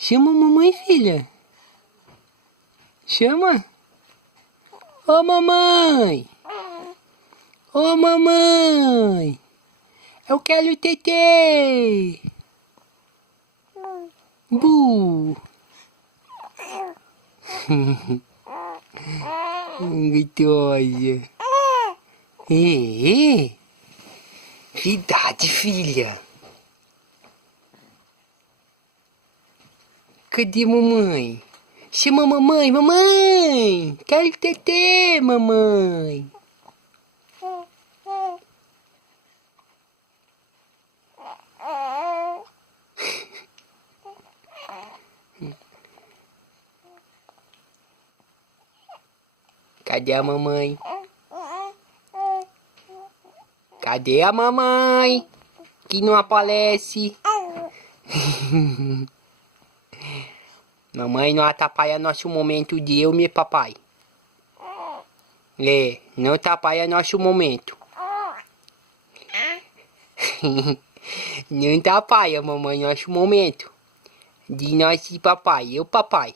Chama a mamãe, filha. Chama. Ô, mamãe. Ô, mamãe. Eu quero tetê. Bu. Gostosa. Verdade, filha. Cadê mamãe? Chama mamãe, mamãe. Quero tetê, mamãe. Cadê a mamãe? Cadê a mamãe? Que não aparece. Mamãe não atrapalha nosso momento de eu e meu papai. Não atrapalha nosso momento. Não atrapalha, mamãe, nosso momento. De nós e papai, eu papai.